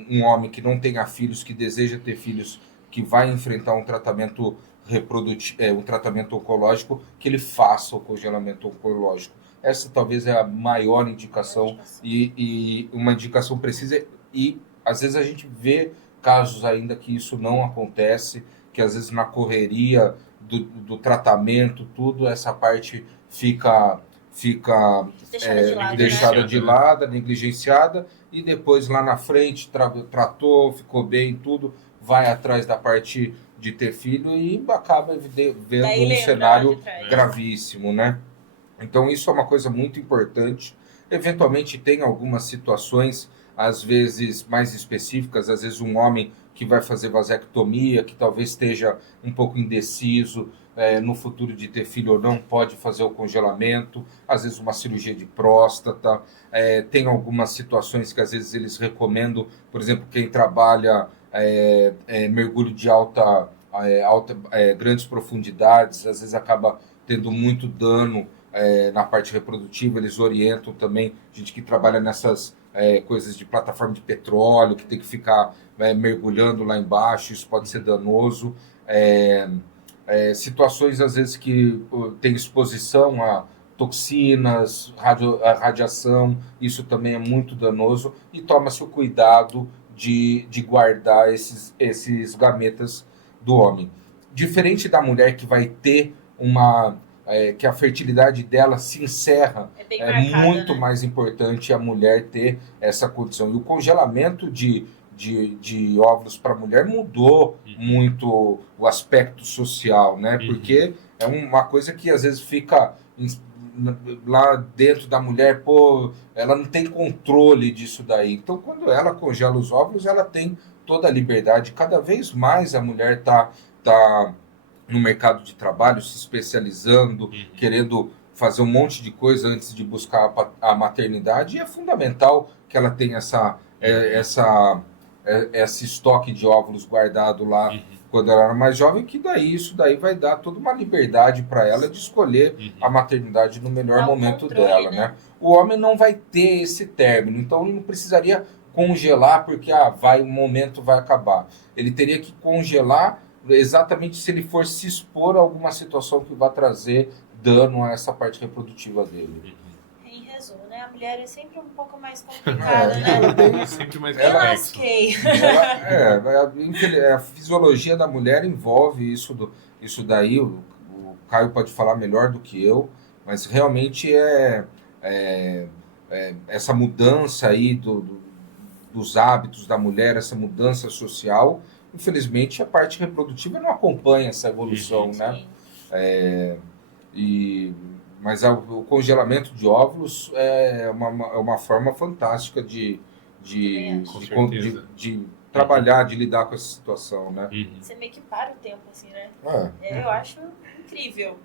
um homem que não tenha filhos, que deseja ter filhos, que vai enfrentar um tratamento um tratamento oncológico, que ele faça o congelamento oncológico. Essa talvez é a maior indicação e uma indicação precisa. E às vezes a gente vê casos ainda que isso não acontece, que às vezes na correria do tratamento, tudo, essa parte fica deixada de lado, negligenciada, e depois lá na frente tratou, ficou bem, tudo, vai atrás da parte de ter filho e acaba vendo um cenário gravíssimo, né? Então isso é uma coisa muito importante. Eventualmente tem algumas situações, às vezes mais específicas, às vezes um homem que vai fazer vasectomia, que talvez esteja um pouco indeciso no futuro de ter filho ou não, pode fazer o congelamento, às vezes uma cirurgia de próstata, tem algumas situações que às vezes eles recomendam, por exemplo, quem trabalha mergulho de grandes profundidades, às vezes acaba tendo muito dano na parte reprodutiva, eles orientam também gente que trabalha nessas coisas de plataforma de petróleo, que tem que ficar mergulhando lá embaixo, isso pode ser danoso. Situações, às vezes, que tem exposição a toxinas, a radiação, isso também é muito danoso, e toma-se o cuidado de guardar esses gametas do homem. Diferente da mulher que vai ter que a fertilidade dela se encerra, muito mais importante a mulher ter essa condição. E o congelamento de óvulos para a mulher mudou muito o aspecto social, né? Porque é uma coisa que às vezes fica lá dentro da mulher, ela não tem controle disso daí. Então, quando ela congela os óvulos, ela tem toda a liberdade. Cada vez mais a mulher tá no mercado de trabalho, se especializando, querendo fazer um monte de coisa antes de buscar a maternidade, e é fundamental que ela tenha esse estoque de óvulos guardado lá quando ela era mais jovem, que isso daí vai dar toda uma liberdade para ela de escolher a maternidade no melhor momento dela, né? O homem não vai ter esse término, então ele não precisaria congelar porque o momento vai acabar. Ele teria que congelar exatamente se ele for se expor a alguma situação que vai trazer dano a essa parte reprodutiva dele. Em resumo, né? A mulher é sempre um pouco mais complicada, né? Ela tem, Sempre mais Me ela- complexo. lasquei. a fisiologia da mulher envolve isso daí. O Caio pode falar melhor do que eu, mas realmente é- essa mudança aí dos hábitos da mulher, essa mudança social. Infelizmente, a parte reprodutiva não acompanha essa evolução, né? Sim. E, mas o congelamento de óvulos é uma forma fantástica Também acho. Com de, certeza. de trabalhar, de lidar com essa situação, né? Você meio que para o tempo, assim, né? É. Eu acho incrível.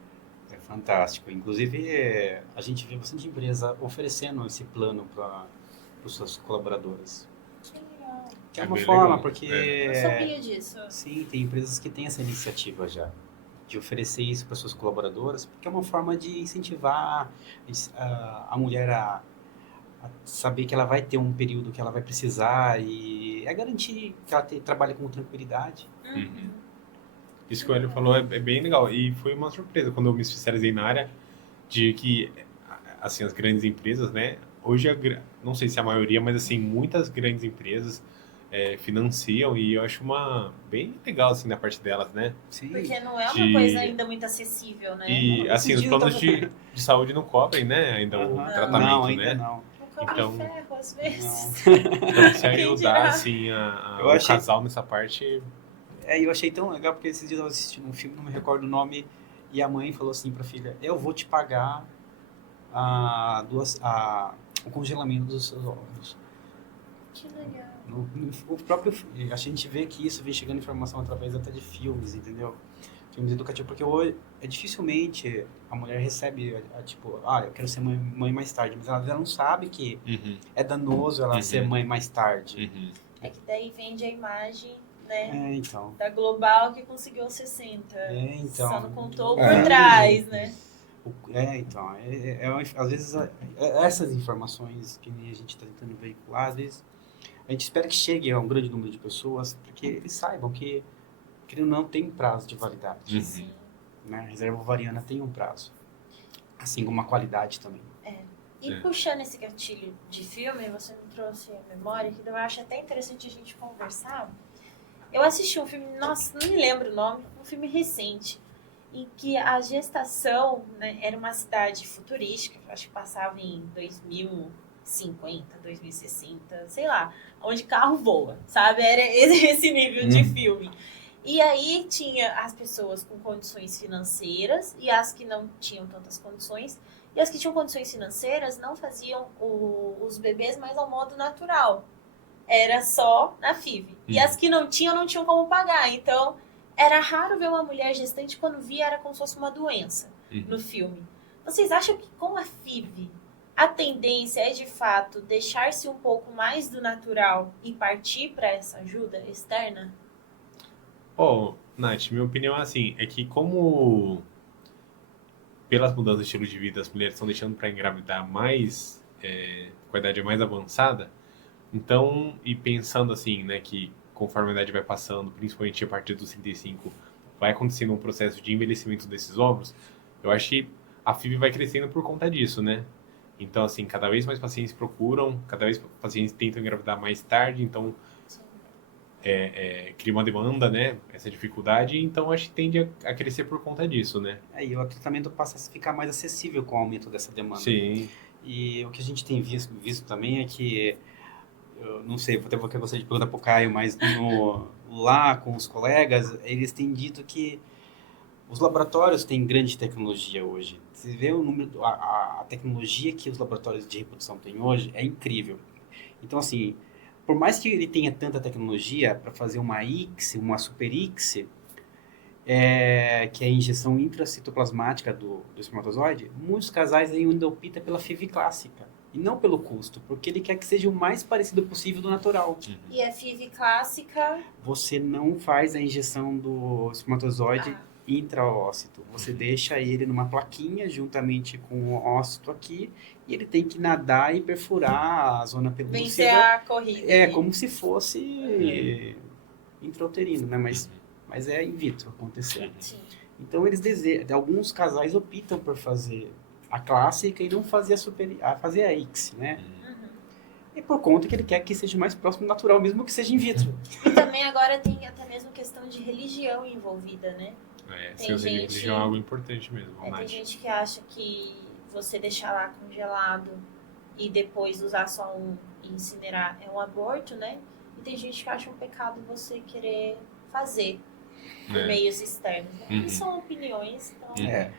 É fantástico. Inclusive, a gente vê bastante empresa oferecendo esse plano para os seus colaboradores. Que legal. Que é É uma bem forma, legal. porque... Não sabia disso. Sim, tem empresas que têm essa iniciativa já, de oferecer isso para suas colaboradoras, porque é uma forma de incentivar a mulher a saber que ela vai ter um período que ela vai precisar e é garantir que ela trabalhe com tranquilidade. Uhum. Isso que o Hélio falou é bem legal. E foi uma surpresa quando eu me especializei na área de que, assim, as grandes empresas, né? Hoje, não sei se a maioria, mas, assim, muitas grandes empresas financiam e eu acho bem legal, assim, da parte delas, né? Sim. Porque não é uma De- coisa ainda muito acessível, né? E, assim, Esses os dias eu planos tava- de saúde não cobrem, né? Ainda o Aham. tratamento, Não, ainda né? não. Não cobre Então- ferro, às vezes. Então, se Quem ajudar, dirá? assim, Eu o achei- casal nessa parte... Eu achei tão legal porque esses dias eu tava assistindo um filme, não me recordo o nome, e a mãe falou assim pra filha: eu vou te pagar o congelamento dos seus óvulos. Que legal. O próprio, a gente vê que isso vem chegando informação através até de filmes, entendeu? Filmes educativos, porque hoje dificilmente a mulher recebe, tipo, eu quero ser mãe mais tarde, mas ela não sabe que Uhum, é danoso ela Uhum. ser mãe mais tarde. uhum. É que daí vende a imagem, né? Então. Da Global que conseguiu 60. Então. Só não contou É. por trás, né? Então, às vezes, essas informações que a gente está tentando veicular, às vezes, a gente espera que chegue a um grande número de pessoas, porque eles saibam que não tem prazo de validade, Uhum. Sim. né? A reserva ovariana tem um prazo, assim como a qualidade também. E puxando esse gatilho de filme, você me trouxe a memória, que eu acho até interessante a gente conversar. Eu assisti um filme, nossa, não me lembro o nome, um filme recente, em que a gestação, né, era uma cidade futurística, acho que passava em 2050, 2060, sei lá, onde carro voa, sabe? Era esse nível de filme. E aí tinha as pessoas com condições financeiras e as que não tinham tantas condições. E as que tinham condições financeiras não faziam os bebês mais ao modo natural. Era só na FIV. E as que não tinham como pagar. Então, era raro ver uma mulher gestante, quando via era como se fosse uma doença no filme. Vocês acham que com a FIV a tendência é, de fato, deixar-se um pouco mais do natural e partir para essa ajuda externa? Nath, minha opinião é assim, é que como pelas mudanças de estilo de vida as mulheres estão deixando para engravidar mais, com a idade mais avançada, então, e pensando assim, né, que conforme a idade vai passando, principalmente a partir dos 35, vai acontecendo um processo de envelhecimento desses óvulos, eu acho que a FIV vai crescendo por conta disso, né? Então, assim, cada vez mais pacientes procuram, cada vez pacientes tentam engravidar mais tarde, então cria uma demanda, né? Essa dificuldade, então acho que tende a crescer por conta disso, né? E o tratamento passa a ficar mais acessível com o aumento dessa demanda. Sim. E o que a gente tem visto também é que, eu não sei, até vou gostaria de perguntar para o Caio, mas lá com os colegas, eles têm dito que os laboratórios têm grande tecnologia hoje. Você vê o número, a tecnologia que os laboratórios de reprodução têm hoje é incrível. Então, assim, por mais que ele tenha tanta tecnologia para fazer uma ICSI, uma super ICSI, que é a injeção intracitoplasmática do espermatozoide, muitos casais ainda optam pela FIV clássica. E não pelo custo, porque ele quer que seja o mais parecido possível do natural. E a FIV clássica... Você não faz a injeção do espermatozoide intraócito. Você deixa ele numa plaquinha juntamente com o ócito aqui e ele tem que nadar e perfurar a zona pelúcida. Vencer a corrida. Como se fosse intrauterino, né? Mas mas é in vitro acontecendo. Sim. Então alguns casais optam por fazer a clássica e não fazer fazer a ICSI, né? Uhum. E por conta que ele quer que seja mais próximo do natural, mesmo que seja in vitro. E também agora tem até mesmo questão de religião envolvida, né? Tem Seu gente- religião é algo importante mesmo, Tem Nath. gente que acha que você deixar lá congelado e depois usar só um e incinerar é um aborto, né? E tem gente que acha um pecado você querer fazer por É. meios externos. Né? Uhum. E são opiniões, então É.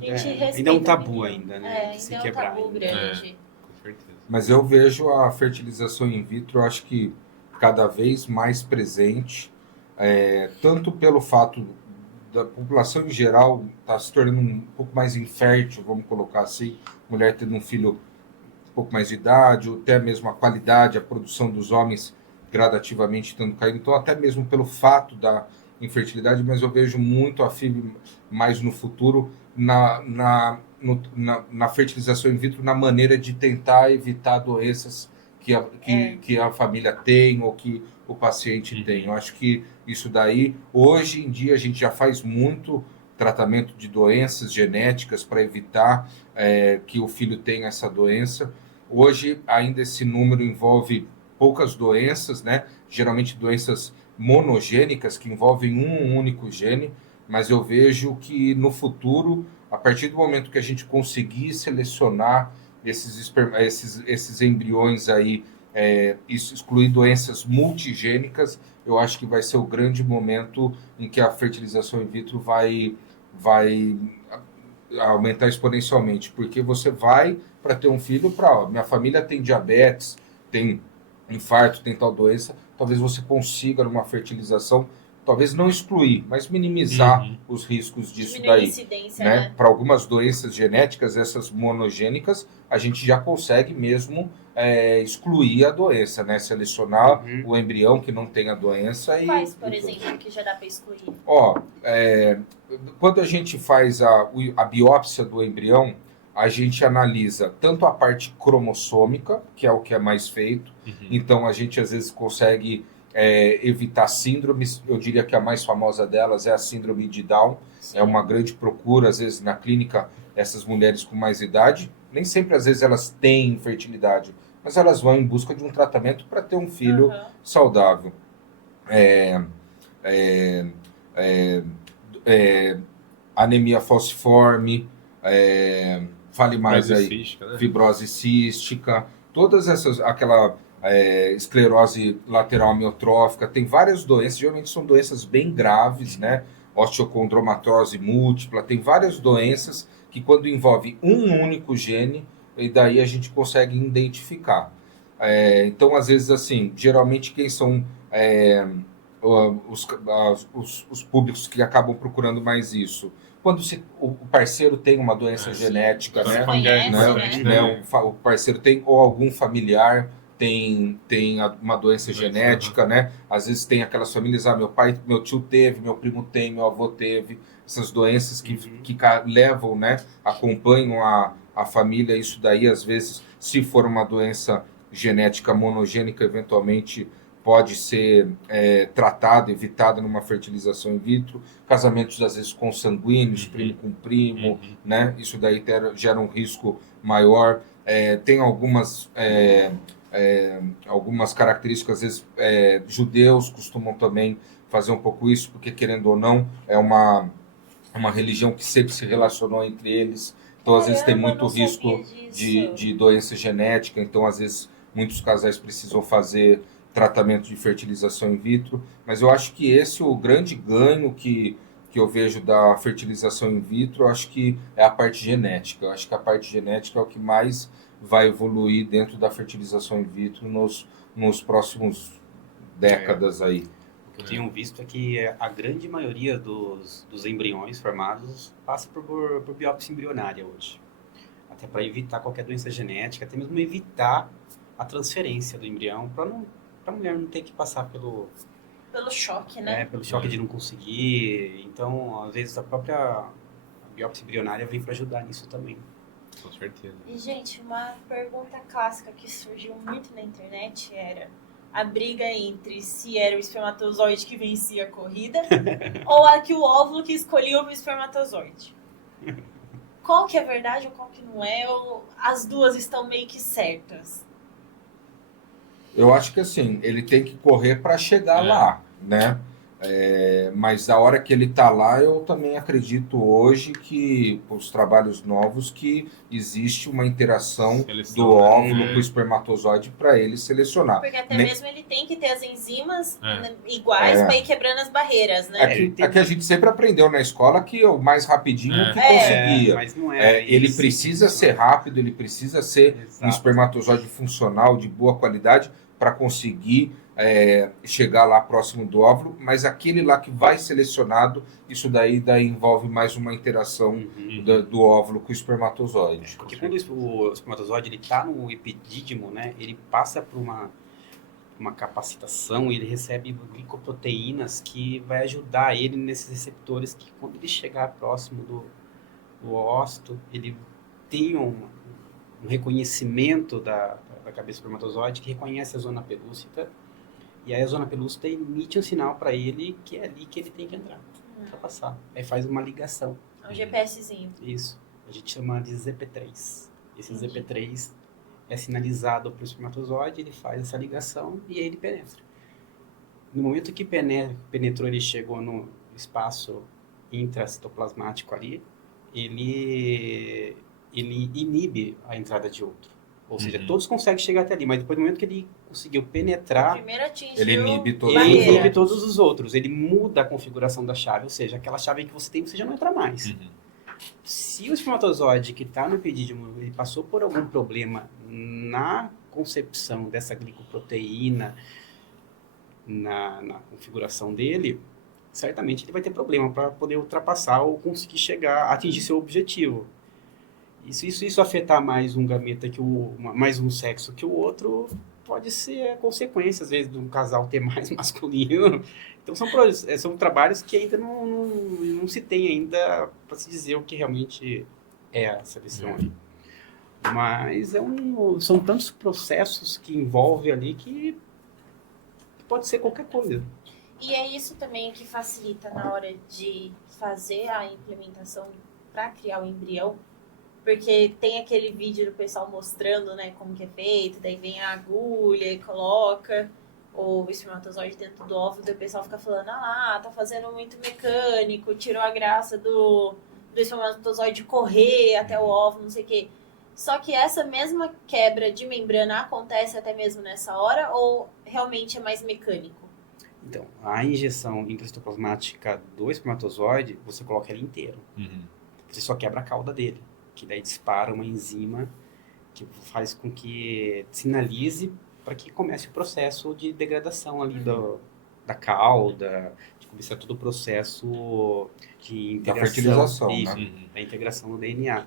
a gente respeita Ainda é um a tabu opinião. ainda, né? De É, se ainda é um quebrar tabu ainda. grande. Com certeza. Mas eu vejo a fertilização in vitro, eu acho que cada vez mais presente, tanto pelo fato da população em geral estar se tornando um pouco mais infértil, vamos colocar assim, mulher tendo um filho um pouco mais de idade, ou até mesmo a qualidade, a produção dos homens gradativamente tendo caído. Então, até mesmo pelo fato da infertilidade, mas eu vejo muito a FIV mais no futuro na fertilização in vitro, na maneira de tentar evitar doenças que a família tem ou que o paciente tem. Eu acho que isso daí, hoje em dia, a gente já faz muito tratamento de doenças genéticas para evitar que o filho tenha essa doença. Hoje, ainda esse número envolve poucas doenças, né? Geralmente doenças monogênicas, que envolvem um único gene, mas eu vejo que no futuro, a partir do momento que a gente conseguir selecionar esses embriões aí, excluir doenças multigênicas, eu acho que vai ser o grande momento em que a fertilização in vitro vai aumentar exponencialmente, porque você vai para ter um filho minha família tem diabetes, tem infarto, tem tal doença, talvez você consiga numa fertilização, talvez não excluir, mas minimizar os riscos disso Diminuir a daí. incidência, Né? né? Para algumas doenças genéticas, essas monogênicas, a gente já consegue mesmo excluir a doença, né? Selecionar o embrião que não tem a doença. Quais, por exemplo, que já dá para excluir? Ó, quando a gente faz a biópsia do embrião, a gente analisa tanto a parte cromossômica, que é o que é mais feito, então a gente às vezes consegue evitar síndromes. Eu diria que a mais famosa delas é a síndrome de Down. Sim. É uma grande procura, às vezes, na clínica, essas mulheres com mais idade. Nem sempre, às vezes, elas têm infertilidade, mas elas vão em busca de um tratamento para ter um filho saudável. Anemia falciforme, fale mais Fibrose aí, cística, né? fibrose cística, todas essas, aquela esclerose lateral amiotrófica, tem várias doenças, geralmente são doenças bem graves, né? Osteocondromatose múltipla, tem várias doenças que quando envolve um único gene, e daí a gente consegue identificar. Então, às vezes, assim, geralmente quem são os públicos que acabam procurando mais isso? Quando o parceiro tem uma doença genética, História né? familiar, Conhece, provavelmente, Né? O parceiro tem, ou algum familiar tem uma doença genética, né? Às vezes tem aquelas famílias, meu tio teve, meu primo tem, meu avô teve, essas doenças que levam, né? Acompanham a família, isso daí, às vezes, se for uma doença genética monogênica, eventualmente pode ser tratada, evitada numa fertilização in vitro, casamentos às vezes consanguíneos, primo com primo, né? Isso daí gera um risco maior. Tem algumas características, às vezes judeus costumam também fazer um pouco isso, porque querendo ou não, é uma religião que sempre se relacionou entre eles, então às vezes tem muito risco de doença genética, então às vezes muitos casais precisam fazer tratamento de fertilização in vitro, mas eu acho que esse é o grande ganho que eu vejo da fertilização in vitro, eu acho que é a parte genética. Eu acho que a parte genética é o que mais vai evoluir dentro da fertilização in vitro nos próximos décadas aí. O que eu tenho visto é que a grande maioria dos embriões formados passa por biópsia embrionária hoje. Até para evitar qualquer doença genética, até mesmo evitar a transferência do embrião, para a mulher não ter que passar pelo choque, né? pelo choque de não conseguir. Então, às vezes, a própria biópsia embrionária vem para ajudar nisso também. Com certeza. E, gente, uma pergunta clássica que surgiu muito na internet era: a briga entre se era o espermatozoide que vencia a corrida ou a que o óvulo que escolhia o espermatozoide. Qual que é verdade ou qual que não é? Ou as duas estão meio que certas? Eu acho que assim, ele tem que correr para chegar lá, né? Mas a hora que ele está lá, eu também acredito hoje que os trabalhos novos que existe uma interação Seleção, do óvulo né? com o espermatozoide para ele selecionar. Porque até Ne- mesmo ele tem que ter as enzimas É. iguais É. para ir quebrando as barreiras, né? Aqui a gente sempre aprendeu na escola que o mais rapidinho que É. conseguia. Mas não é. Ele isso precisa que ser rápido, ele precisa ser um Exato. espermatozoide funcional, de boa qualidade, para conseguir chegar lá próximo do óvulo, mas aquele lá que vai selecionado, isso daí envolve mais uma interação Uhum. do óvulo com o espermatozoide. Porque quando o espermatozoide ele está no epidídimo, né, ele passa por uma capacitação e ele recebe glicoproteínas que vai ajudar ele nesses receptores que quando ele chegar próximo do ócito, ele tem um reconhecimento da cabeça do espermatozoide que reconhece a zona pelúcida e aí a zona pelúcida emite um sinal para ele que é ali que ele tem que entrar para passar. Aí faz uma ligação. É um GPSzinho. Isso. A gente chama de ZP3. Esse Entendi. ZP3 é sinalizado para o espermatozoide, ele faz essa ligação e aí ele penetra. No momento que penetrou, ele chegou no espaço intracitoplasmático ali, ele inibe a entrada de outro. Ou seja, todos conseguem chegar até ali, mas depois do momento que ele conseguiu penetrar, Primeiro atingiu Ele inibe todos ele os barreira. inibe todos os outros. Ele muda a configuração da chave, ou seja, aquela chave que você tem, você já não entra mais. Se o espermatozoide que está no epidídimo ele passou por algum problema na concepção dessa glicoproteína, na configuração dele, certamente ele vai ter problema para poder ultrapassar ou conseguir chegar, atingir seu objetivo. Isso afetar mais um gameta mais um sexo que o outro pode ser a consequência, às vezes, de um casal ter mais masculino. Então, são trabalhos que ainda não se tem ainda para se dizer o que realmente é a seleção aí. Mas são tantos processos que envolvem ali que pode ser qualquer coisa. E é isso também que facilita na hora de fazer a implementação para criar o embrião, porque tem aquele vídeo do pessoal mostrando, né, como que é feito, daí vem a agulha e coloca o espermatozoide dentro do óvulo, daí o pessoal fica falando, tá fazendo muito mecânico, tirou a graça do espermatozoide correr até o óvulo, não sei o quê. Só que essa mesma quebra de membrana acontece até mesmo nessa hora ou realmente é mais mecânico? Então, a injeção intracitoplasmática do espermatozoide, você coloca ele inteiro. Você só quebra a cauda dele, que daí dispara uma enzima que faz com que sinalize para que comece o processo de degradação ali da cauda, de começar todo o processo de integração. Da fertilização, isso, né? da integração no DNA.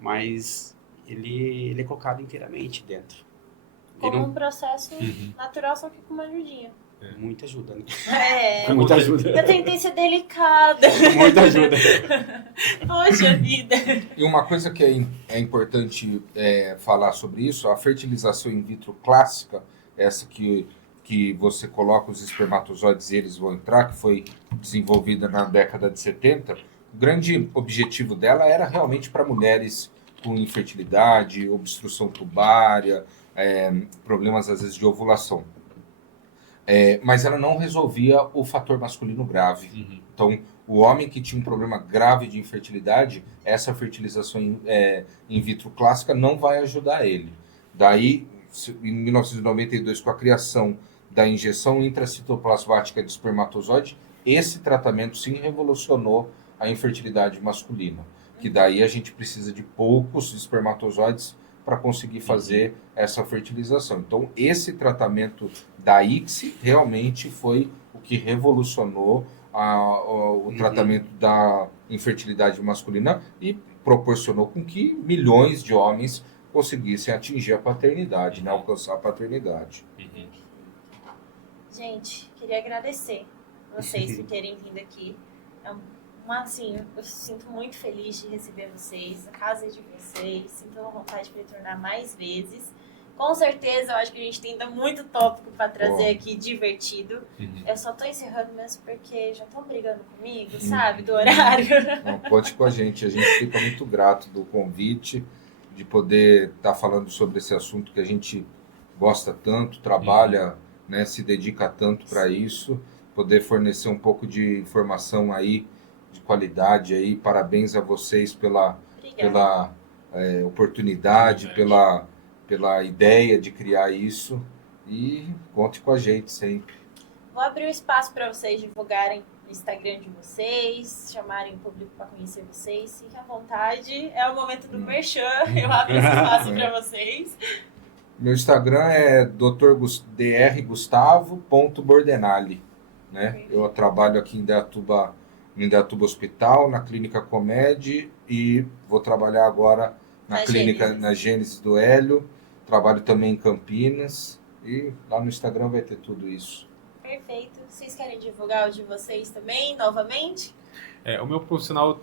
Mas ele é colocado inteiramente dentro. Como um processo natural, só que com uma ajudinha. Muita ajuda, né? É. Muita ajuda. Eu tentei ser delicada. Muita ajuda. Poxa vida. E uma coisa que é importante falar sobre isso, a fertilização in vitro clássica, essa que você coloca os espermatozoides e eles vão entrar, que foi desenvolvida na década de 70, o grande objetivo dela era realmente para mulheres com infertilidade, obstrução tubária, problemas às vezes de ovulação. Mas ela não resolvia o fator masculino grave. Então, o homem que tinha um problema grave de infertilidade, essa fertilização in vitro clássica não vai ajudar ele. Daí, em 1992, com a criação da injeção intracitoplasmática de espermatozoide, esse tratamento sim revolucionou a infertilidade masculina. Que daí a gente precisa de poucos espermatozoides para conseguir fazer essa fertilização. Então, esse tratamento da ICSI realmente foi o que revolucionou o tratamento da infertilidade masculina e proporcionou com que milhões de homens conseguissem atingir a paternidade, né, alcançar a paternidade. Gente, queria agradecer vocês por terem vindo aqui. Assim, eu sinto muito feliz de receber vocês, a casa é de vocês, sinto a vontade de retornar mais vezes. Com certeza, eu acho que a gente tem ainda muito tópico para trazer Bom. aqui, divertido. Uhum. Eu só tô encerrando mesmo porque já estão brigando comigo, sabe, do horário. Não, conte com a gente fica muito grato do convite, de poder estar falando sobre esse assunto que a gente gosta tanto, trabalha, né, se dedica tanto para isso, poder fornecer um pouco de informação aí, de qualidade aí. Parabéns a vocês pela Obrigada. oportunidade, Verdade. pela ideia de criar isso, e conte com a gente sempre. Vou abrir o espaço para vocês divulgarem o Instagram de vocês, chamarem o público para conhecer vocês. Fiquem à vontade. É o momento do merchan. Eu abro esse espaço para vocês. Meu Instagram é drgustavo.bordenali, né? Eu trabalho aqui em Indaiatuba, no Indaiatuba Hospital, na Clínica Comed, e vou trabalhar agora na clínica, Gênesis. na Gênesis do Hélio. Trabalho também em Campinas, e lá no Instagram vai ter tudo isso. Perfeito. Vocês querem divulgar o de vocês também, novamente? O meu profissional eu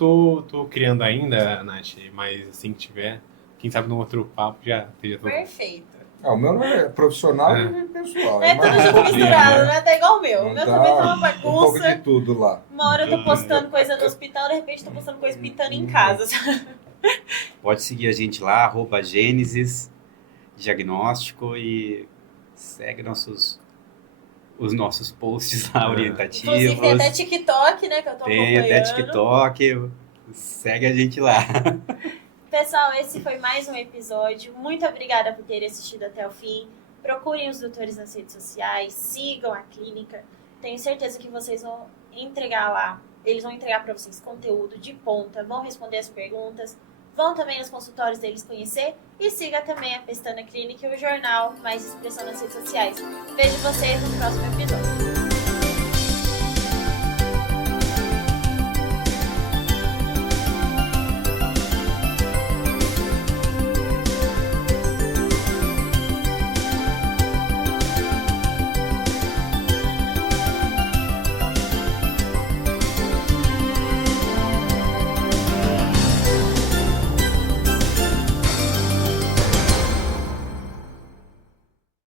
tô criando ainda, Nath, mas assim que tiver, quem sabe num outro papo já esteja tudo. Perfeito. O meu não é profissional e pessoal. É tudo junto misturado, né? Tá igual o meu. O meu também tá uma Um pouco de bagunça. tudo lá. Uma hora eu tô postando coisa do hospital, de repente tô postando coisa pintando em casa. Pode seguir a gente lá, @Gênesis Diagnóstico, e segue os nossos posts lá orientativos. Inclusive tem até TikTok, né? Que eu tô Tem acompanhando. até TikTok. Segue a gente lá. Pessoal, esse foi mais um episódio. Muito obrigada por terem assistido até o fim. Procurem os doutores nas redes sociais, sigam a clínica. Tenho certeza que vocês vão entregar lá. Eles vão entregar para vocês conteúdo de ponta, vão responder as perguntas, vão também nos consultórios deles conhecer e siga também a Pestana Clínica e o jornal Mais Expressão nas redes sociais. Vejo vocês no próximo episódio.